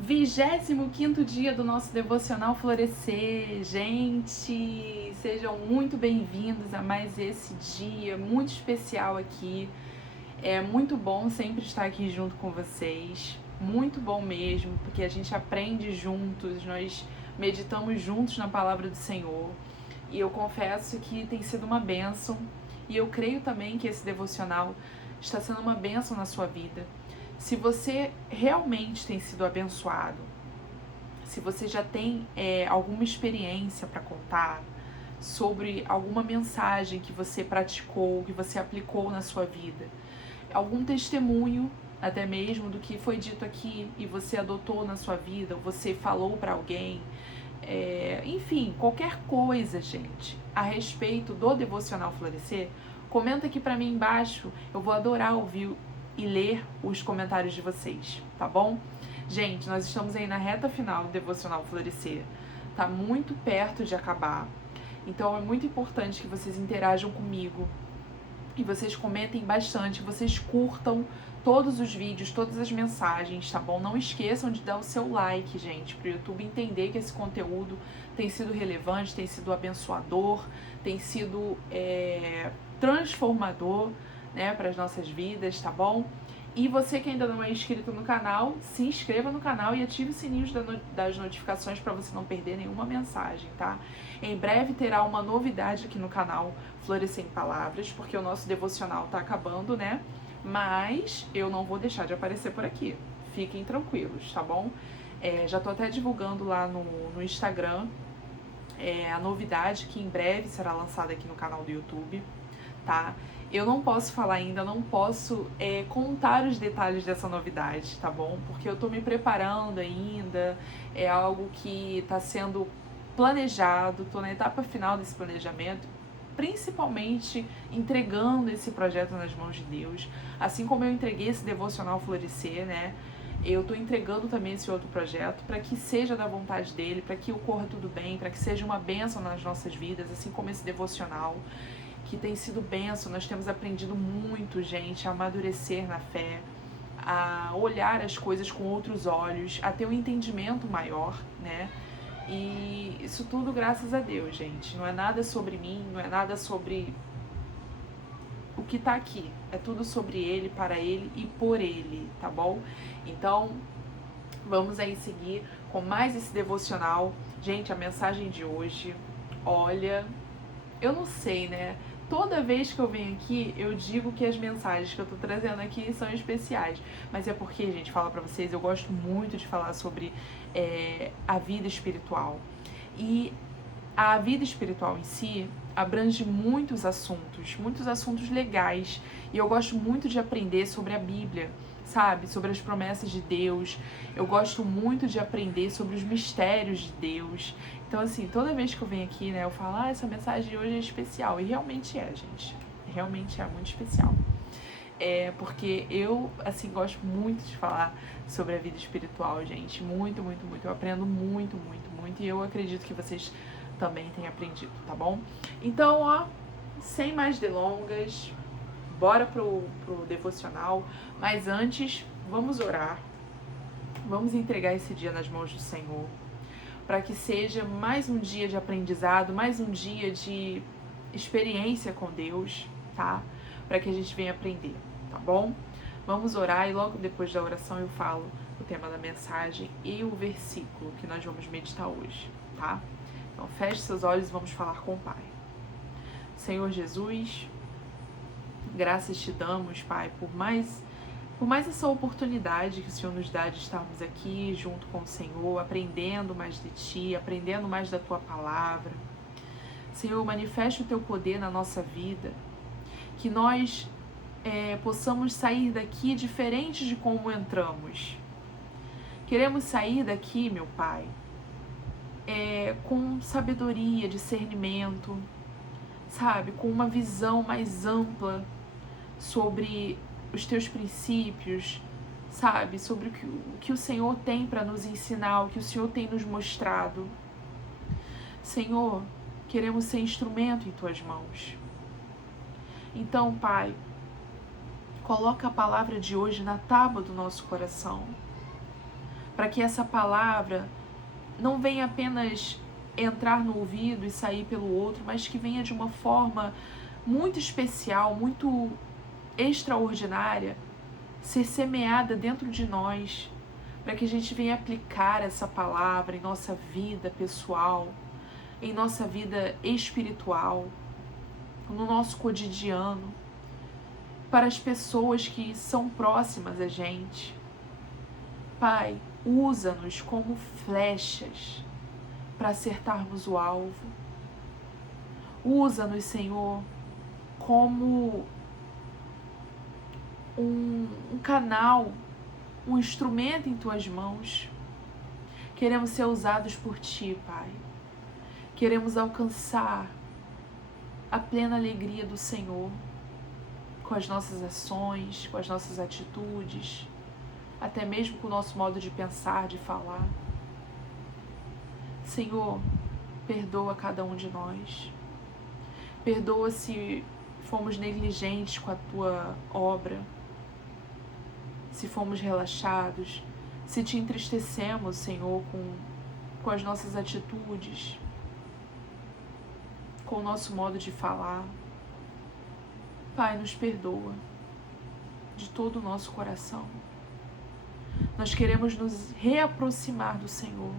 25º dia do nosso Devocional Florescer. Gente, sejam muito bem-vindos a mais esse dia muito especial aqui. É muito bom sempre estar aqui junto com vocês. Muito bom mesmo, porque a gente aprende juntos, nós meditamos juntos na palavra do Senhor. E eu confesso que tem sido uma bênção. E eu creio também que esse devocional está sendo uma bênção na sua vida. Se você realmente tem sido abençoado, se você já tem alguma experiência para contar sobre alguma mensagem que você praticou, que você aplicou na sua vida, algum testemunho até mesmo do que foi dito aqui e você adotou na sua vida, ou você falou para alguém, enfim, qualquer coisa, gente, a respeito do Devocional Florescer, comenta aqui para mim embaixo, eu vou adorar ouvir e ler os comentários de vocês, tá bom? Gente, nós estamos aí na reta final do Devocional Florescer, tá muito perto de acabar, então é muito importante que vocês interajam comigo e vocês comentem bastante, vocês curtam todos os vídeos, todas as mensagens, tá bom? Não esqueçam de dar o seu like, gente, para o YouTube entender que esse conteúdo tem sido relevante, tem sido abençoador, tem sido transformador, né, para as nossas vidas, tá bom? E você que ainda não é inscrito no canal, se inscreva no canal e ative o sininho das notificações para você não perder nenhuma mensagem, tá? Em breve terá uma novidade aqui no canal Florescer em Palavras, porque o nosso devocional tá acabando, né? Mas eu não vou deixar de aparecer por aqui. Fiquem tranquilos, tá bom? Já tô até divulgando lá no Instagram a novidade que em breve será lançada aqui no canal do YouTube, tá? Eu não posso falar ainda, não posso contar os detalhes dessa novidade, tá bom? Porque eu tô me preparando ainda, é algo que tá sendo planejado, tô na etapa final desse planejamento, principalmente entregando esse projeto nas mãos de Deus, assim como eu entreguei esse Devocional Florescer, né? Eu tô entregando também esse outro projeto para que seja da vontade dele, para que ocorra tudo bem, para que seja uma bênção nas nossas vidas, assim como esse devocional, que tem sido bênção. Nós temos aprendido muito, gente, a amadurecer na fé, a olhar as coisas com outros olhos, a ter um entendimento maior, né? E isso tudo graças a Deus, gente. Não é nada sobre mim, não é nada sobre o que tá aqui. É tudo sobre Ele, para Ele e por Ele, tá bom? Então, vamos aí seguir com mais esse devocional. Gente, a mensagem de hoje, olha, eu não sei, né? Toda vez que eu venho aqui, eu digo que as mensagens que eu tô trazendo aqui são especiais. Mas é porque, gente, falo pra vocês, eu gosto muito de falar sobre a vida espiritual. E a vida espiritual em si abrange muitos assuntos legais. E eu gosto muito de aprender sobre a Bíblia, sabe? Sobre as promessas de Deus. Eu gosto muito de aprender sobre os mistérios de Deus. Então, assim, toda vez que eu venho aqui, né, eu falo, essa mensagem de hoje é especial. E realmente é, gente. Realmente é muito especial. Porque eu, assim, gosto muito de falar sobre a vida espiritual, gente. Muito, muito, muito. Eu aprendo muito, muito, muito. E eu acredito que vocês também têm aprendido, tá bom? Então, ó, sem mais delongas, bora pro devocional. Mas antes, vamos orar. Vamos entregar esse dia nas mãos do Senhor, para que seja mais um dia de aprendizado, mais um dia de experiência com Deus, tá? Para que a gente venha aprender, tá bom? Vamos orar e logo depois da oração eu falo o tema da mensagem e o versículo que nós vamos meditar hoje, tá? Então feche seus olhos e vamos falar com o Pai. Senhor Jesus, graças te damos, Pai, por mais essa oportunidade que o Senhor nos dá de estarmos aqui junto com o Senhor, aprendendo mais de Ti, aprendendo mais da Tua Palavra. Senhor, manifeste o Teu poder na nossa vida, que nós possamos sair daqui diferentes de como entramos. Queremos sair daqui, meu Pai, com sabedoria, discernimento, sabe, com uma visão mais ampla sobre os teus princípios, sabe, sobre o que o Senhor tem para nos ensinar, o que o Senhor tem nos mostrado. Senhor, queremos ser instrumento em tuas mãos. Então, Pai, coloca a palavra de hoje na tábua do nosso coração. para que essa palavra não venha apenas entrar no ouvido e sair pelo outro, mas que venha de uma forma muito especial, muito extraordinária, ser semeada dentro de nós, para que a gente venha aplicar essa palavra em nossa vida pessoal, em nossa vida espiritual, no nosso cotidiano, para as pessoas que são próximas a gente. Pai, usa-nos como flechas para acertarmos o alvo. Usa-nos, Senhor, como um canal, um instrumento em Tuas mãos. Queremos ser usados por Ti, Pai. Queremos alcançar a plena alegria do Senhor com as nossas ações, com as nossas atitudes, até mesmo com o nosso modo de pensar, de falar. Senhor, perdoa cada um de nós. Perdoa se fomos negligentes com a Tua obra, se fomos relaxados, se Te entristecemos, Senhor, com as nossas atitudes, com o nosso modo de falar. Pai, nos perdoa de todo o nosso coração. Nós queremos nos reaproximar do Senhor.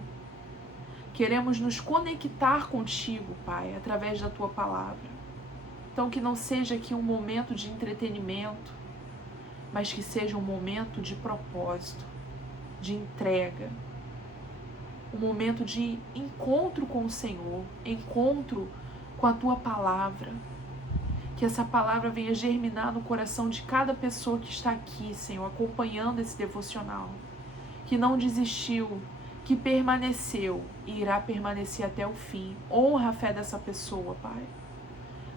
Queremos nos conectar contigo, Pai, através da Tua palavra. Então, que não seja aqui um momento de entretenimento, mas que seja um momento de propósito, de entrega, um momento de encontro com o Senhor, encontro com a Tua palavra. Que essa palavra venha germinar no coração de cada pessoa que está aqui, Senhor, acompanhando esse devocional. Que não desistiu, que permaneceu e irá permanecer até o fim. Honra a fé dessa pessoa, Pai.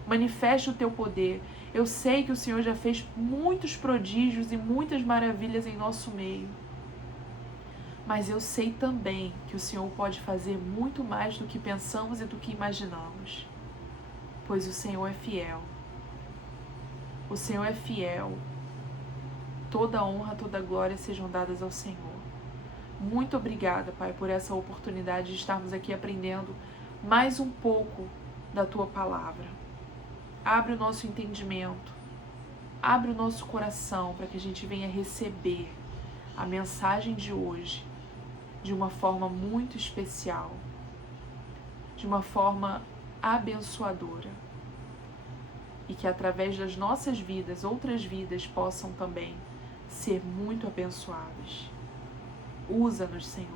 Manifeste o Teu poder. Eu sei que o Senhor já fez muitos prodígios e muitas maravilhas em nosso meio. Mas eu sei também que o Senhor pode fazer muito mais do que pensamos e do que imaginamos. Pois o Senhor é fiel. O Senhor é fiel. Toda honra, toda glória sejam dadas ao Senhor. Muito obrigada, Pai, por essa oportunidade de estarmos aqui aprendendo mais um pouco da Tua palavra. Abre o nosso entendimento, abre o nosso coração para que a gente venha receber a mensagem de hoje de uma forma muito especial, de uma forma abençoadora. E que através das nossas vidas, outras vidas possam também ser muito abençoadas. Usa-nos, Senhor.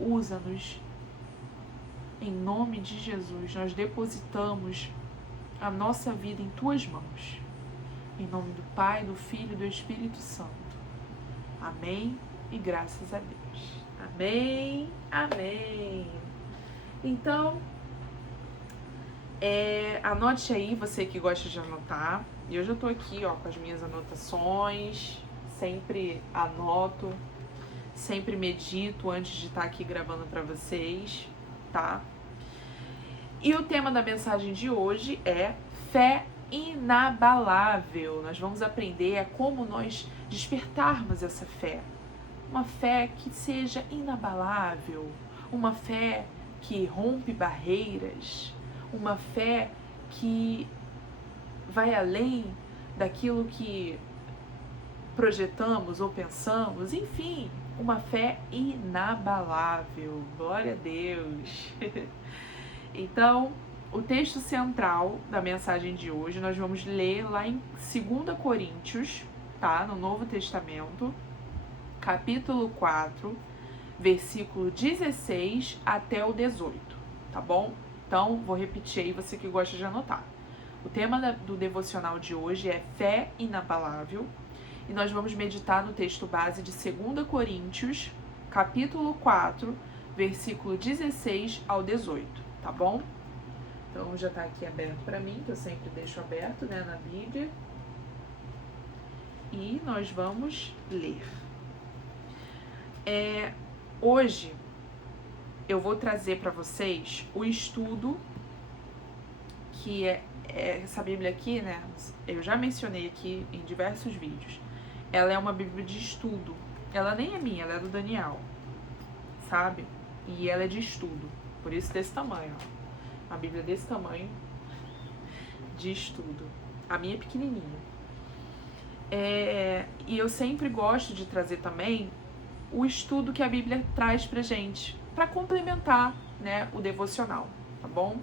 Usa-nos. Em nome de Jesus, nós depositamos a nossa vida em Tuas mãos. Em nome do Pai, do Filho e do Espírito Santo. Amém e graças a Deus. Amém, amém. Então, anote aí, você que gosta de anotar. E hoje eu tô aqui, ó, com as minhas anotações. Sempre anoto, sempre medito antes de estar aqui gravando para vocês, tá? E o tema da mensagem de hoje é fé inabalável. Nós vamos aprender a como nós despertarmos essa fé. Uma fé que seja inabalável, uma fé que rompe barreiras, uma fé que vai além daquilo que projetamos ou pensamos, enfim, uma fé inabalável. Glória a Deus! Então, o texto central da mensagem de hoje nós vamos ler lá em 2 Coríntios, tá? No Novo Testamento, capítulo 4, versículo 16 até o 18, tá bom? Então, vou repetir aí, você que gosta de anotar. O tema do devocional de hoje é fé inabalável e nós vamos meditar no texto base de 2 Coríntios, capítulo 4, versículo 16 ao 18, tá bom? Então, já tá aqui aberto para mim, que eu sempre deixo aberto, né, na Bíblia. E nós vamos ler. Hoje eu vou trazer para vocês o estudo que é essa Bíblia aqui, né? Eu já mencionei aqui em diversos vídeos. Ela é uma Bíblia de estudo. Ela nem é minha, ela é do Daniel. sabe? E ela é de estudo, por isso desse tamanho, ó. Uma Bíblia desse tamanho, de estudo. A minha é pequenininha. E eu sempre gosto de trazer também o estudo que a Bíblia traz pra gente, para complementar, né, o devocional, tá bom?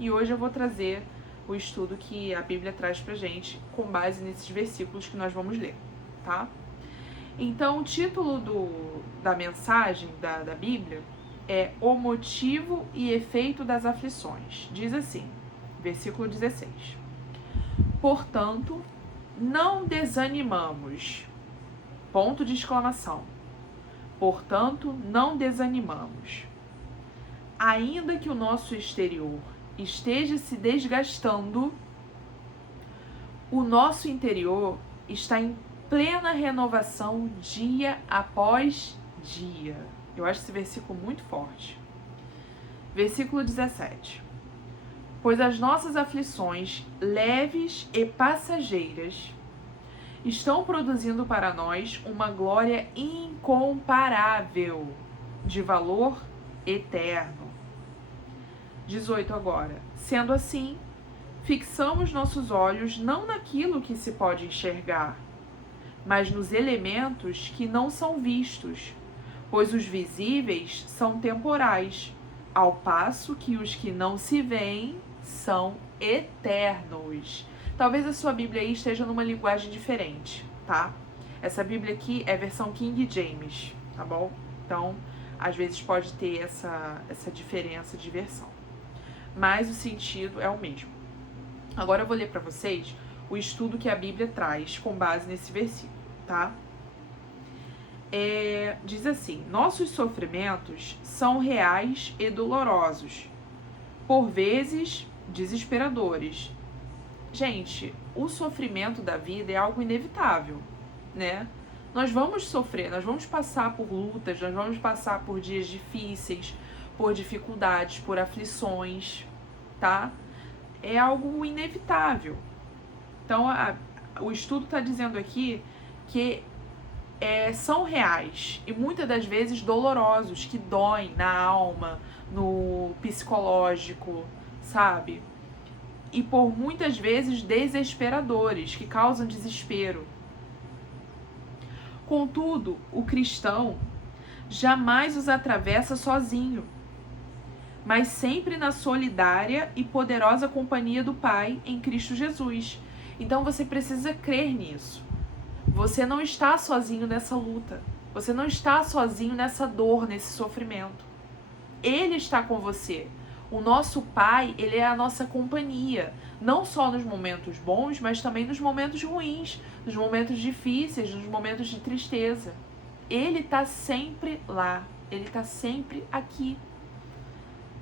E hoje eu vou trazer o estudo que a Bíblia traz pra gente com base nesses versículos que nós vamos ler, tá? Então, o título da mensagem da Bíblia é O Motivo e Efeito das Aflições. Diz assim, versículo 16. Portanto, não desanimamos. Ponto de exclamação. Portanto, não desanimamos. Ainda que o nosso exterior esteja se desgastando, o nosso interior está em plena renovação dia após dia. Eu acho esse versículo muito forte. Versículo 17. Pois as nossas aflições, leves e passageiras, estão produzindo para nós uma glória incomparável, de valor eterno. 18 agora. Sendo assim, fixamos nossos olhos não naquilo que se pode enxergar, mas nos elementos que não são vistos, pois os visíveis são temporais, ao passo que os que não se veem são eternos. Talvez a sua Bíblia aí esteja numa linguagem diferente, tá? Essa Bíblia aqui é versão King James, tá bom? Então, às vezes pode ter essa diferença de versão. Mas o sentido é o mesmo. Agora eu vou ler para vocês o estudo que a Bíblia traz com base nesse versículo, tá? Diz assim: nossos sofrimentos são reais e dolorosos, por vezes desesperadores. Gente, o sofrimento da vida é algo inevitável, né? Nós vamos sofrer, nós vamos passar por lutas, nós vamos passar por dias difíceis, por dificuldades, por aflições, tá? É algo inevitável. Então, o estudo está dizendo aqui que são reais e muitas das vezes dolorosos, que doem na alma, no psicológico, sabe? E por muitas vezes desesperadores, que causam desespero. Contudo, o cristão jamais os atravessa sozinho, mas sempre na solidária e poderosa companhia do Pai em Cristo Jesus. Então você precisa crer nisso. Você não está sozinho nessa luta. Você não está sozinho nessa dor, nesse sofrimento. Ele está com você. O nosso Pai, ele é a nossa companhia. Não só nos momentos bons, mas também nos momentos ruins, nos momentos difíceis, nos momentos de tristeza. Ele está sempre lá. Ele está sempre aqui.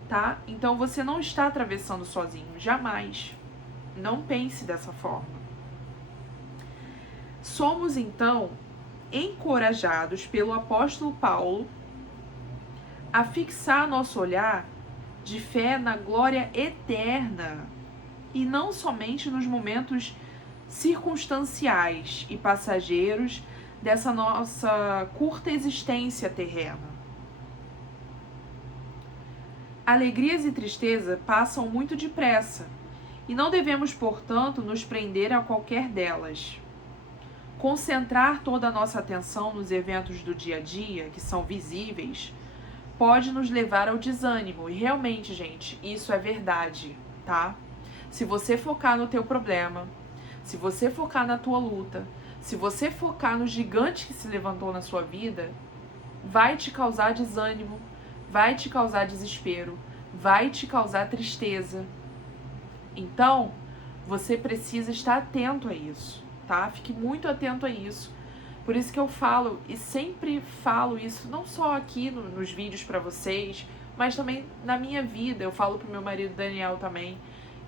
Tá? Então você não está atravessando sozinho, jamais. Não pense dessa forma. Somos então encorajados pelo apóstolo Paulo a fixar nosso olhar de fé na glória eterna e não somente nos momentos circunstanciais e passageiros dessa nossa curta existência terrena. Alegrias e tristeza passam muito depressa e não devemos, portanto, nos prender a qualquer delas. Concentrar toda a nossa atenção nos eventos do dia a dia, que são visíveis, pode nos levar ao desânimo. E realmente, gente, isso é verdade, tá? Se você focar no teu problema, se você focar na tua luta, se você focar no gigante que se levantou na sua vida, vai te causar desânimo, vai te causar desespero, vai te causar tristeza. Então, você precisa estar atento a isso, tá? Fique muito atento a isso. Por isso que eu falo, e sempre falo isso, não só aqui nos vídeos para vocês, mas também na minha vida. Eu falo pro meu marido Daniel também,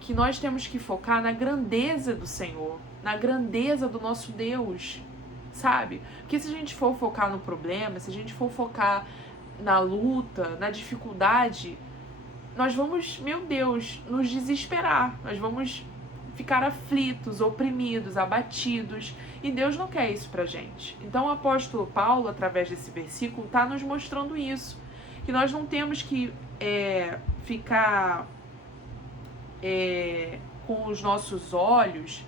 que nós temos que focar na grandeza do Senhor, na grandeza do nosso Deus, sabe? Porque se a gente for focar no problema, se a gente for focar na luta, na dificuldade, nós vamos, meu Deus, nos desesperar, nós vamos ficar aflitos, oprimidos, abatidos, e Deus não quer isso pra gente. Então o apóstolo Paulo, através desse versículo, está nos mostrando isso, que nós não temos que ficar com os nossos olhos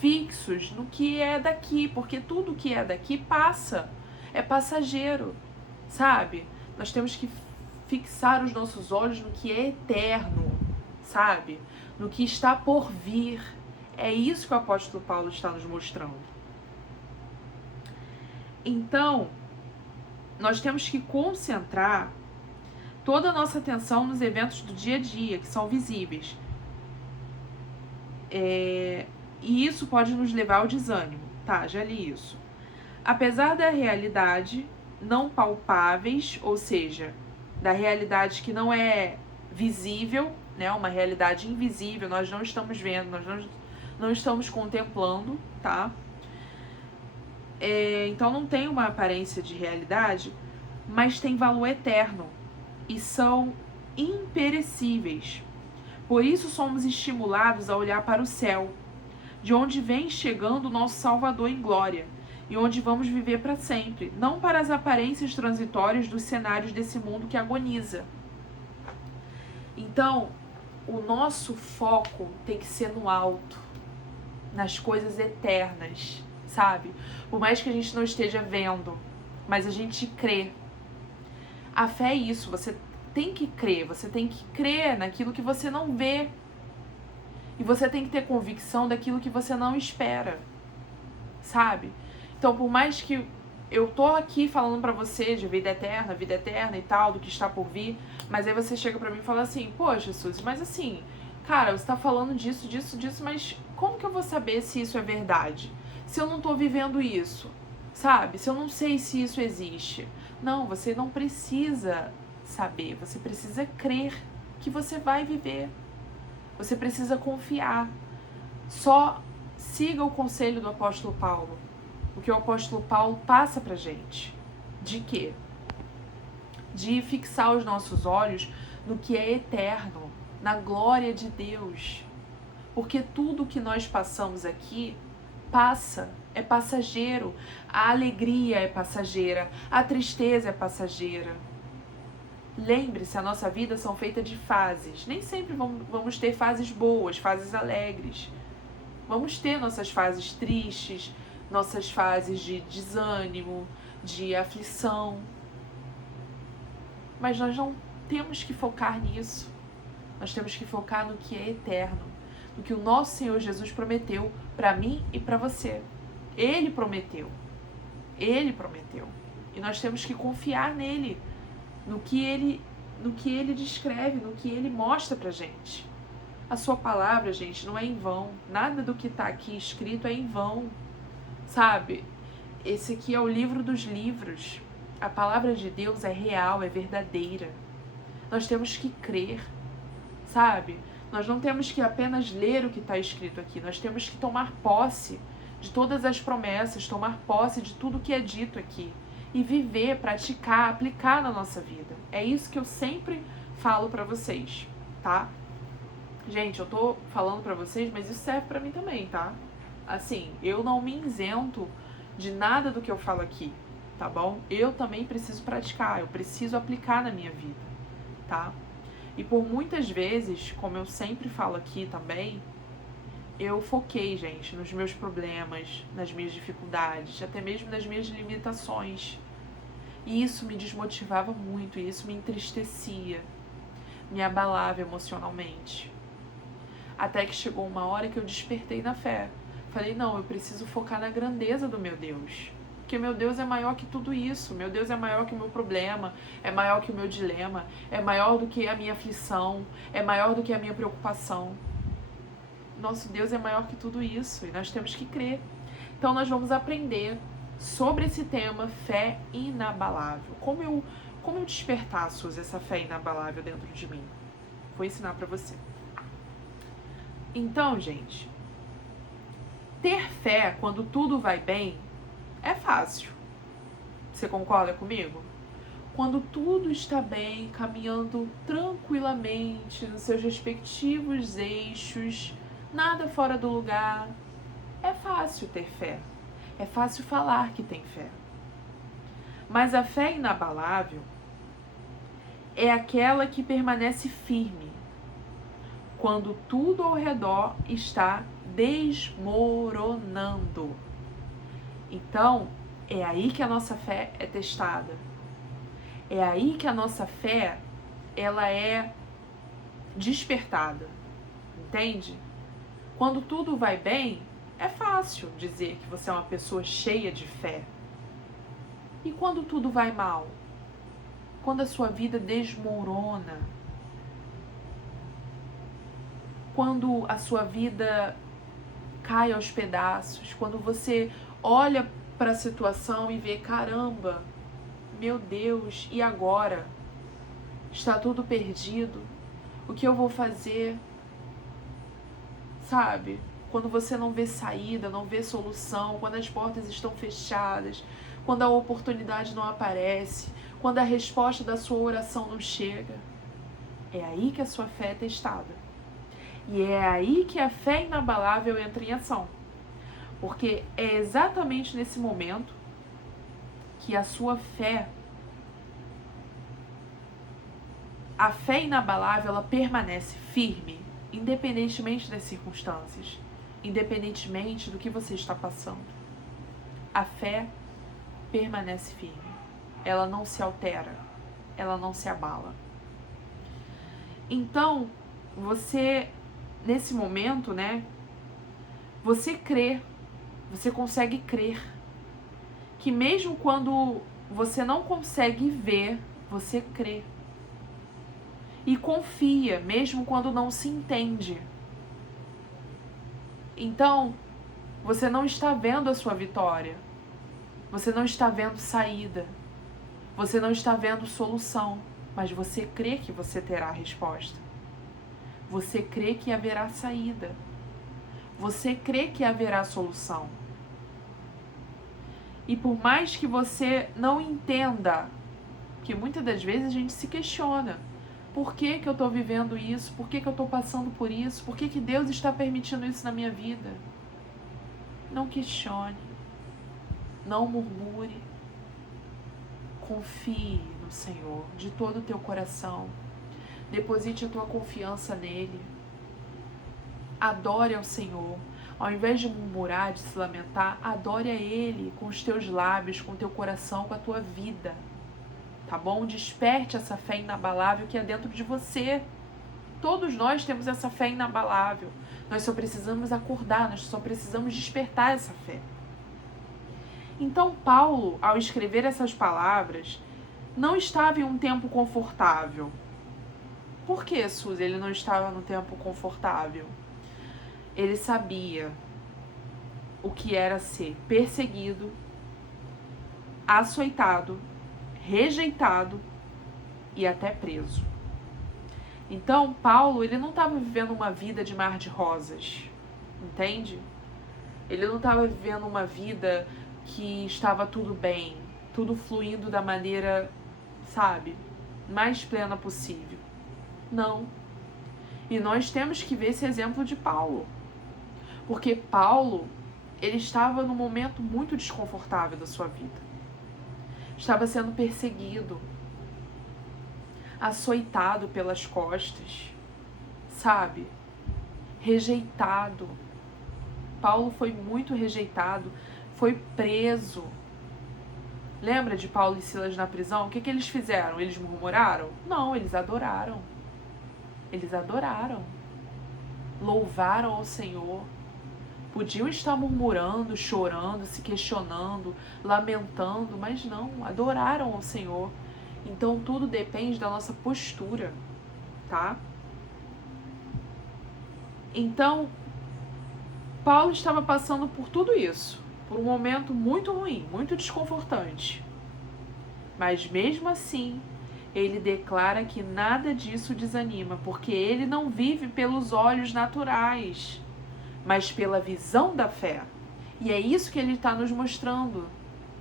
fixos no que é daqui, porque tudo que é daqui passa, é passageiro, sabe? Nós temos que fixar os nossos olhos no que é eterno, sabe? No que está por vir. É isso que o apóstolo Paulo está nos mostrando. Então, nós temos que concentrar toda a nossa atenção nos eventos do dia a dia, que são visíveis. E isso pode nos levar ao desânimo. Tá, já li isso. Apesar da realidade não palpáveis, ou seja, da realidade que não é visível, né, uma realidade invisível, nós não estamos vendo, nós não estamos contemplando, tá? Então não tem uma aparência de realidade, mas tem valor eterno e são imperecíveis. Por isso somos estimulados a olhar para o céu, de onde vem chegando o nosso Salvador em glória, e onde vamos viver para sempre, não para as aparências transitórias dos cenários desse mundo que agoniza. Então, o nosso foco tem que ser no alto, nas coisas eternas, sabe? Por mais que a gente não esteja vendo, mas a gente crê. A fé é isso, você tem que crer naquilo que você não vê. E você tem que ter convicção daquilo que você não espera, sabe? Então, por mais que eu tô aqui falando pra você de vida eterna e tal, do que está por vir, mas aí você chega pra mim e fala assim, poxa, Suzy, mas assim, cara, você tá falando disso, mas como que eu vou saber se isso é verdade? Se eu não tô vivendo isso, sabe? Se eu não sei se isso existe. Não, você não precisa saber, você precisa crer que você vai viver. Você precisa confiar. Só siga o conselho do apóstolo Paulo. O que o apóstolo Paulo passa pra gente. De quê? De fixar os nossos olhos no que é eterno, na glória de Deus. Porque tudo que nós passamos aqui passa, é passageiro. A alegria é passageira, a tristeza é passageira. Lembre-se, a nossa vida são feitas de fases. Nem sempre vamos ter fases boas, fases alegres. Vamos ter nossas fases tristes, nossas fases de desânimo, de aflição. Mas nós não temos que focar nisso. Nós temos que focar no que é eterno, no que o nosso Senhor Jesus prometeu para mim e para você. Ele prometeu. Ele prometeu. E nós temos que confiar nele, no que ele descreve, no que ele mostra pra gente. A sua palavra, gente, não é em vão. Nada do que tá aqui escrito é em vão. Sabe? Esse aqui é o livro dos livros. A palavra de Deus é real, é verdadeira. Nós temos que crer, sabe? Nós não temos que apenas ler o que está escrito aqui. Nós temos que tomar posse de todas as promessas, tomar posse de tudo que é dito aqui. E viver, praticar, aplicar na nossa vida. É isso que eu sempre falo pra vocês, tá? Gente, eu tô falando pra vocês, mas isso serve pra mim também, tá? Assim, eu não me isento de nada do que eu falo aqui, tá bom? Eu também preciso praticar, eu preciso aplicar na minha vida, tá? E por muitas vezes, como eu sempre falo aqui também, eu foquei, gente, nos meus problemas, nas minhas dificuldades, até mesmo nas minhas limitações. E isso me desmotivava muito, e isso me entristecia, me abalava emocionalmente. Até que chegou uma hora que eu despertei na fé. Falei, não, eu preciso focar na grandeza do meu Deus. Porque meu Deus é maior que tudo isso. Meu Deus é maior que o meu problema, é maior que o meu dilema, é maior do que a minha aflição, é maior do que a minha preocupação. Nosso Deus é maior que tudo isso e nós temos que crer. Então nós vamos aprender sobre esse tema, fé inabalável. Como eu despertar, Suzy, essa fé inabalável dentro de mim? Vou ensinar pra você. Então, gente, ter fé quando tudo vai bem é fácil. Você concorda comigo? Quando tudo está bem, caminhando tranquilamente nos seus respectivos eixos, nada fora do lugar, é fácil ter fé. É fácil falar que tem fé. Mas a fé inabalável é aquela que permanece firme quando tudo ao redor está desmoronando. Então, é aí que a nossa fé é testada. É aí que a nossa fé, ela é despertada. Entende? Quando tudo vai bem, é fácil dizer que você é uma pessoa cheia de fé. E quando tudo vai mal? Quando a sua vida desmorona? Quando a sua vida cai aos pedaços? Quando você olha para a situação e vê, caramba, meu Deus, e agora? Está tudo perdido. O que eu vou fazer? Sabe? Quando você não vê saída, não vê solução, quando as portas estão fechadas, quando a oportunidade não aparece, quando a resposta da sua oração não chega, é aí que a sua fé é testada. E é aí que a fé inabalável entra em ação. Porque é exatamente nesse momento que a sua fé, a fé inabalável, ela permanece firme, independentemente das circunstâncias, independentemente do que você está passando. A fé permanece firme. Ela não se altera, ela não se abala. Então, você, nesse momento, né, você crê, você consegue crer que mesmo quando você não consegue ver, você crê. E confia, mesmo quando não se entende. Então, você não está vendo a sua vitória. Você não está vendo saída. Você não está vendo solução. Mas você crê que você terá a resposta. Você crê que haverá saída. Você crê que haverá solução. E por mais que você não entenda, porque muitas das vezes a gente se questiona. Por que que eu estou vivendo isso? Por que que eu estou passando por isso? Por que que Deus está permitindo isso na minha vida? Não questione. Não murmure. Confie no Senhor de todo o teu coração. Deposite a tua confiança nele. Adore ao Senhor. Ao invés de murmurar, de se lamentar, adore a Ele com os teus lábios, com o teu coração, com a tua vida. Tá bom? Desperte essa fé inabalável que é dentro de você. Todos nós temos essa fé inabalável. Nós só precisamos acordar, nós só precisamos despertar essa fé. Então Paulo, ao escrever essas palavras, não estava em um tempo confortável. Por que, Suzy, ele não estava num tempo confortável? Ele sabia o que era ser perseguido, açoitado, rejeitado e até preso. Então, Paulo, ele não estava vivendo uma vida de mar de rosas, entende? Ele não estava vivendo uma vida que estava tudo bem, tudo fluindo da maneira, sabe, mais plena possível. Não. E nós temos que ver esse exemplo de Paulo. Porque Paulo, ele estava num momento muito desconfortável da sua vida. Estava sendo perseguido, açoitado pelas costas, sabe? Rejeitado. Paulo foi muito rejeitado, foi preso. Lembra de Paulo e Silas na prisão? O que eles fizeram? Eles murmuraram? Não, eles adoraram. Eles adoraram. Louvaram ao Senhor. Podiam estar murmurando, chorando, se questionando, lamentando, mas não, adoraram ao Senhor. Então tudo depende da nossa postura, tá? Então, Paulo estava passando por tudo isso, por um momento muito ruim, muito desconfortante. Mas mesmo assim, ele declara que nada disso desanima, porque ele não vive pelos olhos naturais, mas pela visão da fé. E é isso que ele está nos mostrando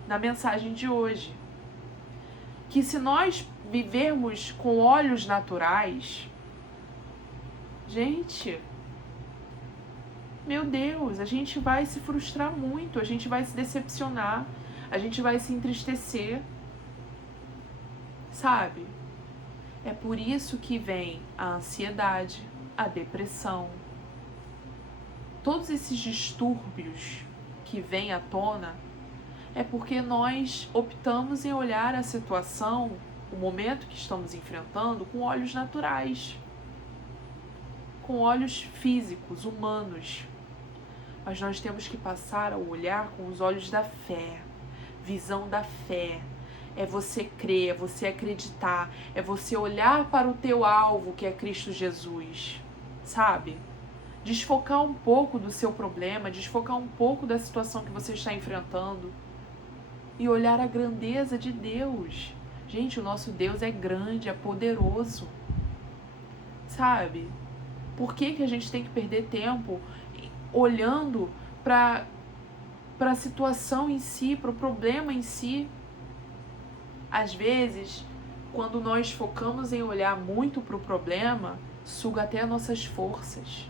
na mensagem de hoje. Que se nós vivermos com olhos naturais, gente, meu Deus, a gente vai se frustrar muito, a gente vai se decepcionar, a gente vai se entristecer, sabe? É por isso que vem a ansiedade, a depressão. Todos esses distúrbios que vêm à tona é porque nós optamos em olhar a situação, o momento que estamos enfrentando, com olhos naturais, com olhos físicos, humanos. Mas nós temos que passar a olhar com os olhos da fé, visão da fé. É você crer, é você acreditar, é você olhar para o teu alvo, que é Cristo Jesus, sabe? Desfocar um pouco do seu problema, desfocar um pouco da situação que você está enfrentando e olhar a grandeza de Deus. Gente, o nosso Deus é grande, é poderoso, sabe? Por que a gente tem que perder tempo olhando para a situação em si, para o problema em si? Às vezes, quando nós focamos em olhar muito para o problema, suga até as nossas forças,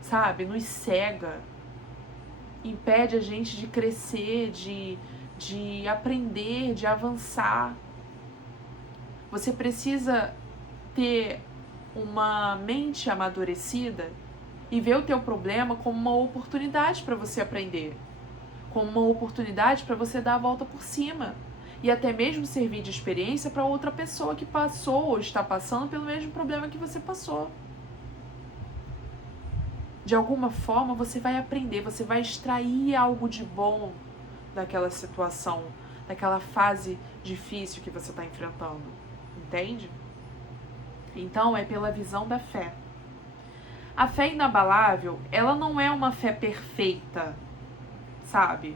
sabe? Nos cega, impede a gente de crescer, de aprender, de avançar. Você precisa ter uma mente amadurecida e ver o teu problema como uma oportunidade para você aprender, como uma oportunidade para você dar a volta por cima e até mesmo servir de experiência para outra pessoa que passou ou está passando pelo mesmo problema que você passou. De alguma forma você vai aprender, você vai extrair algo de bom daquela situação, daquela fase difícil que você está enfrentando, entende? Então é pela visão da fé. A fé inabalável, ela não é uma fé perfeita, sabe?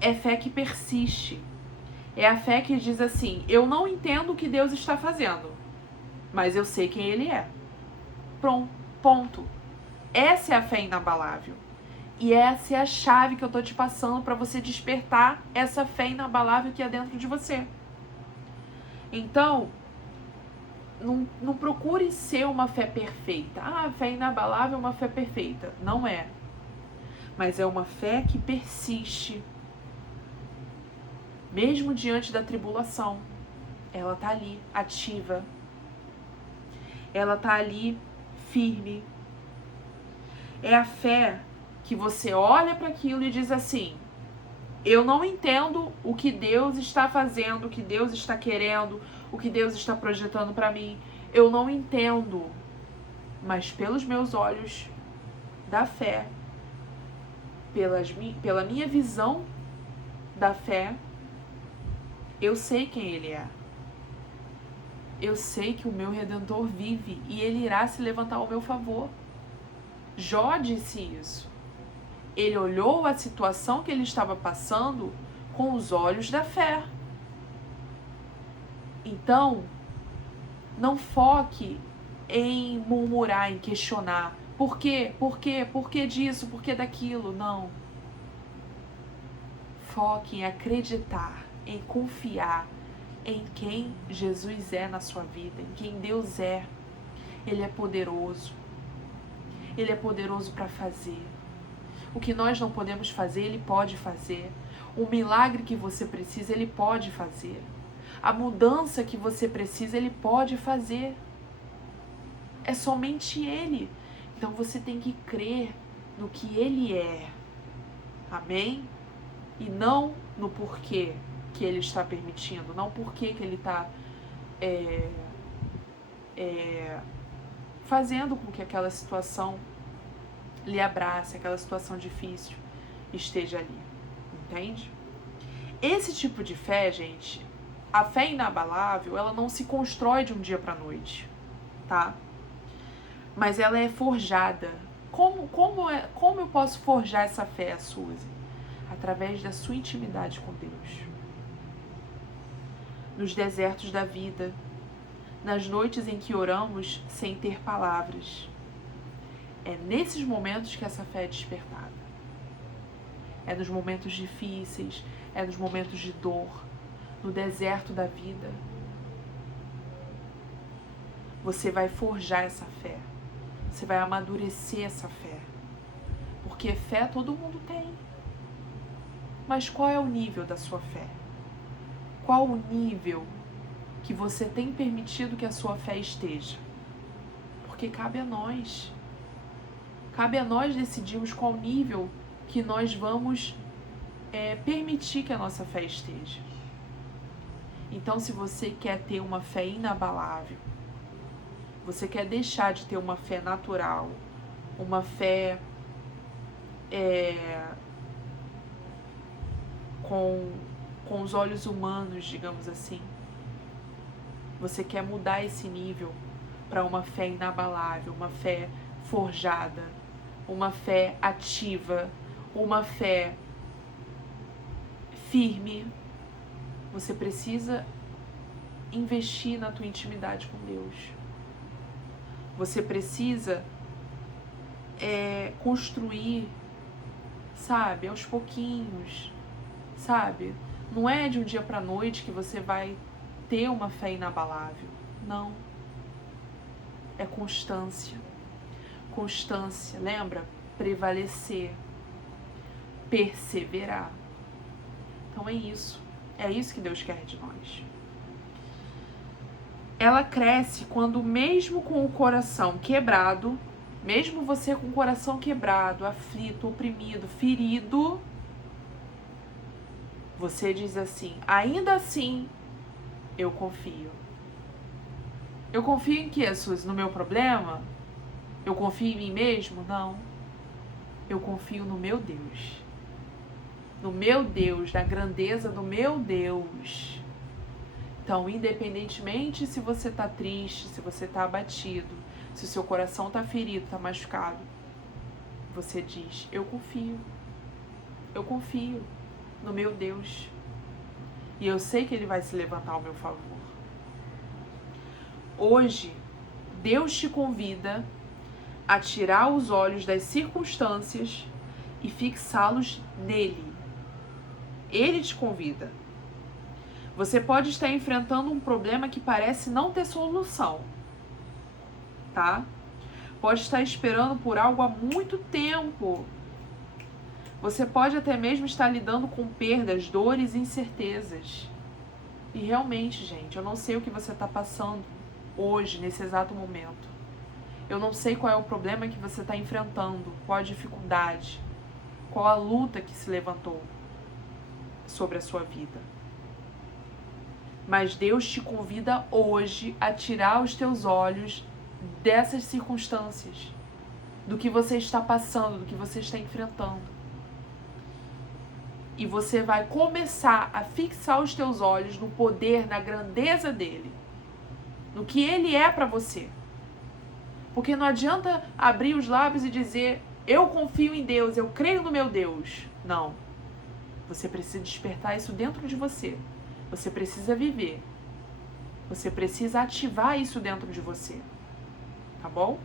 É fé que persiste. É a fé que diz assim, eu não entendo o que Deus está fazendo, mas eu sei quem Ele é. Pronto, ponto. Essa é a fé inabalável. E essa é a chave que eu tô te passando para você despertar essa fé inabalável que é dentro de você. Então, não procure ser uma fé perfeita. Ah, a fé inabalável é uma fé perfeita. Não é. Mas é uma fé que persiste. Mesmo diante da tribulação. Ela tá ali, ativa. Ela tá ali, firme. É a fé que você olha para aquilo e diz assim, eu não entendo o que Deus está fazendo, o que Deus está querendo, o que Deus está projetando para mim. Eu não entendo, mas pelos meus olhos da fé, pela minha visão da fé, eu sei quem Ele é. Eu sei que o meu Redentor vive e Ele irá se levantar ao meu favor. Jó disse isso. Ele olhou a situação que ele estava passando com os olhos da fé. Então, não foque em murmurar, em questionar. Por quê? Por quê? Por que disso? Por que daquilo? Não. Foque em acreditar, em confiar em quem Jesus é na sua vida, em quem Deus é. Ele é poderoso. Ele é poderoso para fazer. O que nós não podemos fazer, Ele pode fazer. O milagre que você precisa, Ele pode fazer. A mudança que você precisa, Ele pode fazer. É somente Ele. Então você tem que crer no que Ele é. Amém? E não no porquê que Ele está permitindo. Não porquê que Ele está fazendo com que aquela situação lhe abrace, aquela situação difícil esteja ali, entende? Esse tipo de fé, gente, a fé inabalável, ela não se constrói de um dia para a noite, tá? Mas ela é forjada. Como eu posso forjar essa fé, Suzy? Através da sua intimidade com Deus. Nos desertos da vida, nas noites em que oramos sem ter palavras. É nesses momentos que essa fé é despertada. É nos momentos difíceis, é nos momentos de dor, no deserto da vida. Você vai forjar essa fé. Você vai amadurecer essa fé. Porque fé todo mundo tem. Mas qual é o nível da sua fé? Qual o nível que você tem permitido que a sua fé esteja? Porque cabe a nós. Cabe a nós decidirmos qual nível que nós vamos permitir que a nossa fé esteja. Então, se você quer ter uma fé inabalável, você quer deixar de ter uma fé natural, uma fé com os olhos humanos, digamos assim, você quer mudar esse nível para uma fé inabalável, uma fé forjada, uma fé ativa, uma fé firme, você precisa investir na tua intimidade com Deus. Você precisa construir, sabe, aos pouquinhos, sabe? Não é de um dia para noite que você vai ter uma fé inabalável. Não. É constância. Constância, lembra? Prevalecer. Perseverar. Então é isso. É isso que Deus quer de nós. Ela cresce quando, mesmo com o coração quebrado, mesmo você com o coração quebrado, aflito, oprimido, ferido, você diz assim: ainda assim, eu confio. Eu confio em quê, Suzy? No meu problema? Eu confio em mim mesmo? Não. Eu confio no meu Deus. No meu Deus, na grandeza do meu Deus. Então, independentemente se você está triste, se você está abatido, se o seu coração está ferido, está machucado, você diz: eu confio. Eu confio no meu Deus. E eu sei que Ele vai se levantar ao meu favor. Hoje, Deus te convida a tirar os olhos das circunstâncias e fixá-los nele. Ele te convida. Você pode estar enfrentando um problema que parece não ter solução, tá? Pode estar esperando por algo há muito tempo. Você pode até mesmo estar lidando com perdas, dores e incertezas. E realmente, gente, eu não sei o que você está passando hoje, nesse exato momento. Eu não sei qual é o problema que você está enfrentando, qual a dificuldade, qual a luta que se levantou sobre a sua vida. Mas Deus te convida hoje a tirar os teus olhos dessas circunstâncias, do que você está passando, do que você está enfrentando. E você vai começar a fixar os teus olhos no poder, na grandeza dele, no que ele é para você. Porque não adianta abrir os lábios e dizer: eu confio em Deus, eu creio no meu Deus. Não. Você precisa despertar isso dentro de você. Você precisa viver. Você precisa ativar isso dentro de você. Tá bom?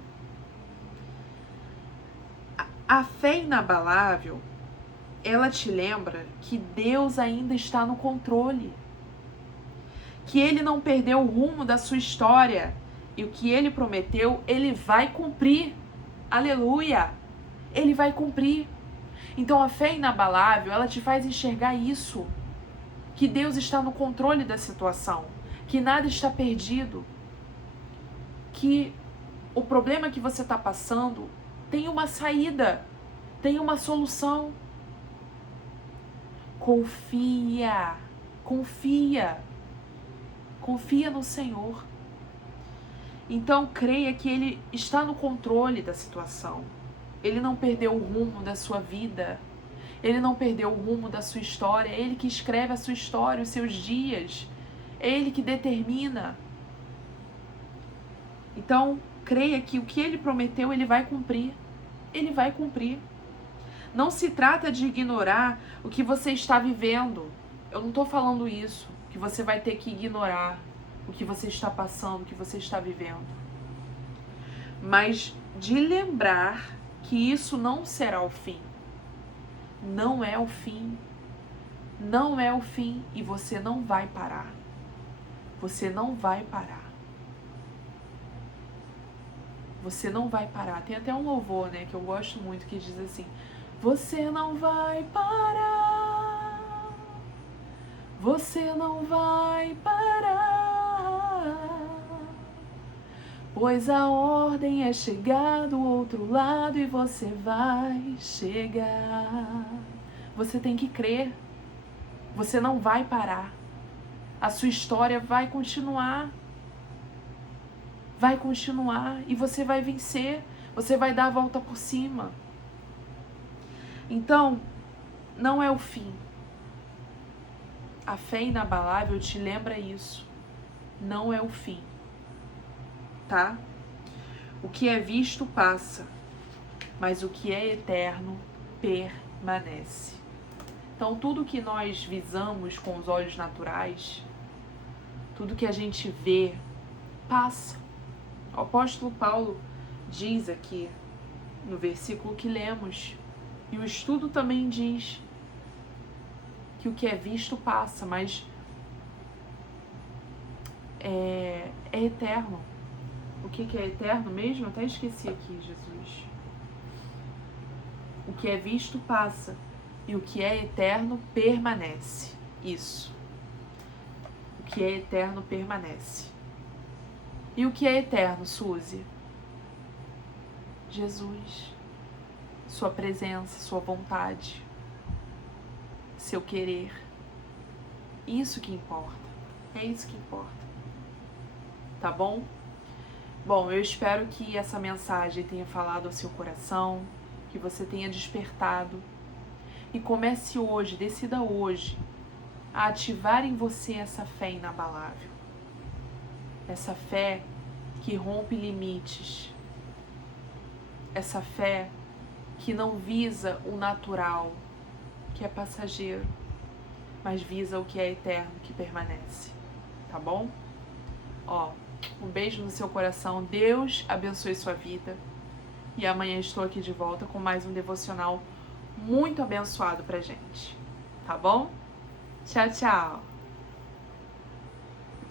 A fé inabalável, ela te lembra que Deus ainda está no controle. Que Ele não perdeu o rumo da sua história. E o que Ele prometeu, Ele vai cumprir. Aleluia! Ele vai cumprir. Então a fé inabalável, ela te faz enxergar isso. Que Deus está no controle da situação. Que nada está perdido. Que o problema que você está passando tem uma saída. Tem uma solução. Confia. Confia. Confia no Senhor. Então creia que Ele está no controle da situação. Ele não perdeu o rumo da sua vida. Ele não perdeu o rumo da sua história. É Ele que escreve a sua história, os seus dias. É Ele que determina. Então, creia que o que Ele prometeu, Ele vai cumprir. Ele vai cumprir. Não se trata de ignorar o que você está vivendo. Eu não estou falando isso, que você vai ter que ignorar o que você está passando, o que você está vivendo. Mas de lembrar que isso não será o fim. Não é o fim. Não é o fim. E você não vai parar. Você não vai parar. Você não vai parar. Tem até um louvor, né, que eu gosto muito, que diz assim: você não vai parar. Você não vai parar. Pois a ordem é chegar do outro lado e você vai chegar. Você tem que crer. Você não vai parar. A sua história vai continuar. Vai continuar e você vai vencer. Você vai dar a volta por cima. Então, não é o fim. A fé inabalável te lembra isso. Não é o fim. Tá? O que é visto passa, mas o que é eterno permanece. Então, tudo que nós visamos com os olhos naturais, tudo que a gente vê, passa. O apóstolo Paulo diz aqui, no versículo que lemos, e o estudo também diz, que o que é visto passa, mas é eterno. O que é eterno mesmo? Eu até esqueci aqui, Jesus. O que é visto passa e o que é eterno permanece. Isso. O que é eterno permanece. E o que é eterno, Suzy? Jesus. Sua presença, sua vontade, seu querer. Isso que importa. É isso que importa. Tá bom? Bom, eu espero que essa mensagem tenha falado ao seu coração, que você tenha despertado e comece hoje, decida hoje, a ativar em você essa fé inabalável. Essa fé que rompe limites. Essa fé que não visa o natural, que é passageiro, mas visa o que é eterno, que permanece. Tá bom? Ó, um beijo no seu coração. Deus abençoe sua vida. E amanhã estou aqui de volta com mais um devocional muito abençoado pra gente. Tá bom? Tchau, tchau!